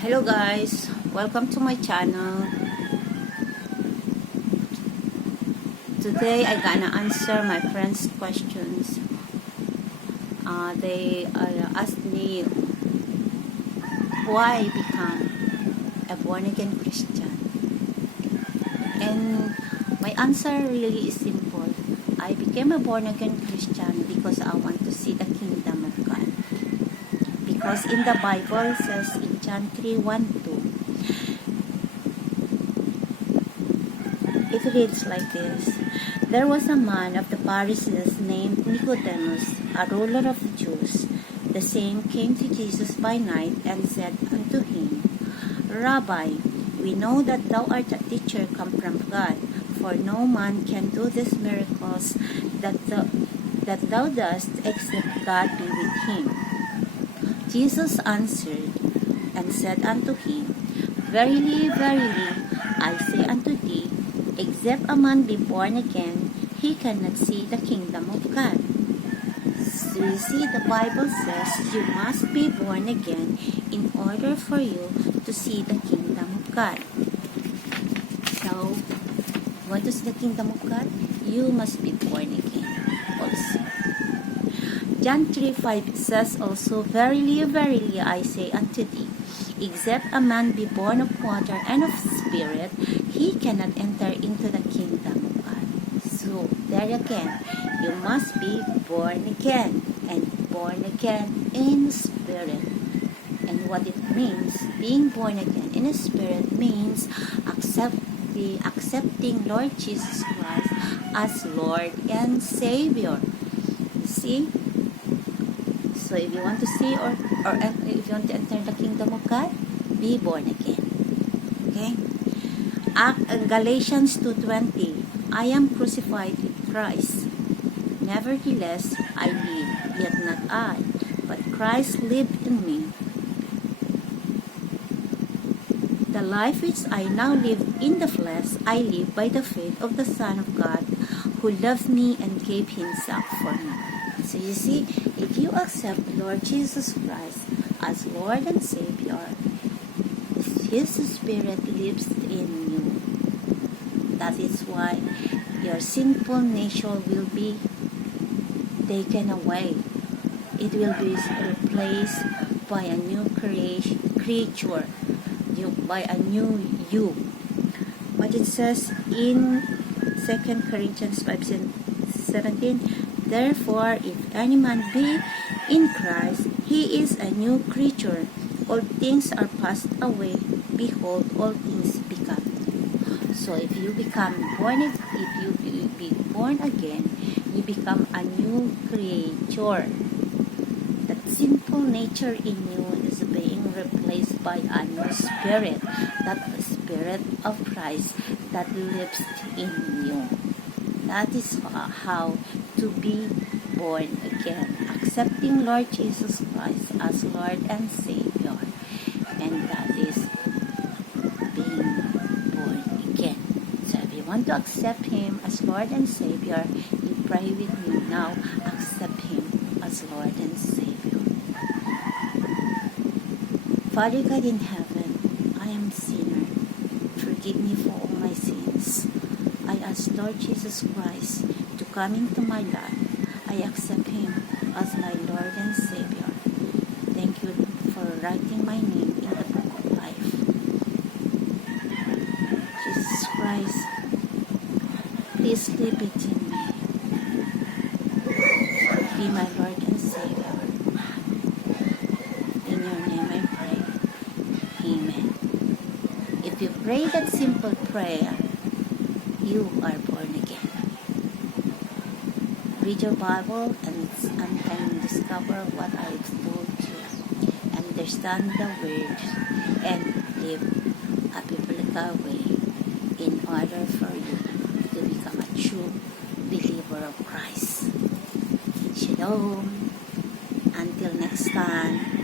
Hello guys, welcome to my channel. Today I gonna answer my friends' questions. They asked me why I become a born again Christian, and my answer really is simple. I became a born again Christian because I want to see the kingdom of God. Because in the Bible says in John 3:1-2, it reads like this: There was a man of the Pharisees named Nicodemus, a ruler of the Jews. The same came to Jesus by night and said unto him, Rabbi, we know that thou art a teacher come from God, for no man can do these miracles that thou dost except God be with him. Jesus answered and said unto him, Verily, verily, I say unto thee, except a man be born again, he cannot see the kingdom of God. So you see, the Bible says you must be born again in order for you to see the kingdom of God. So, you want to see the kingdom of God? You must be born again also. John 3:5 says also, Verily, verily, I say unto thee, except a man be born of water and of spirit, he cannot enter into the kingdom of God. So, there again, you must be born again, and born again in spirit. And what it means, being born again in spirit means accepting Lord Jesus Christ as Lord and Savior. See? So if you want to see or if you want to enter the kingdom of God, be born again. Okay? Galatians 2:20, I am crucified with Christ. Nevertheless, I live, yet not I, but Christ lived in me. The life which I now live in the flesh, I live by the faith of the Son of God, who loved me and gave himself for me. So you see, if you accept Lord Jesus Christ as Lord and Savior, His Spirit lives in you. That is why your sinful nature will be taken away. It will be replaced by a new creature, by a new you. But it says in 2 Corinthians 5:17, Therefore, if any man be in Christ, he is a new creature. All things are passed away. Behold, all things become. So if you become born again, you become a new creature. That sinful nature in you is being replaced by a new spirit, that spirit of Christ that lives in you. That is how to be born again, accepting Lord Jesus Christ as Lord and Savior, and that is being born again. So if you want to accept Him as Lord and Savior, you pray with me now, accept Him as Lord and Savior. Father God in heaven, I am a sinner. Forgive me for all my sins. I ask Lord Jesus Christ to come into my life. I accept Him as my Lord and Savior. Thank you for writing my name in the book of life. Jesus Christ, please live within me. Be my Lord and Savior. In your name I pray. Amen. If you pray that simple prayer, you are born again. Read your Bible and discover what I've told you. Understand the words and live a biblical way in order for you to become a true believer of Christ. Shalom. Until next time.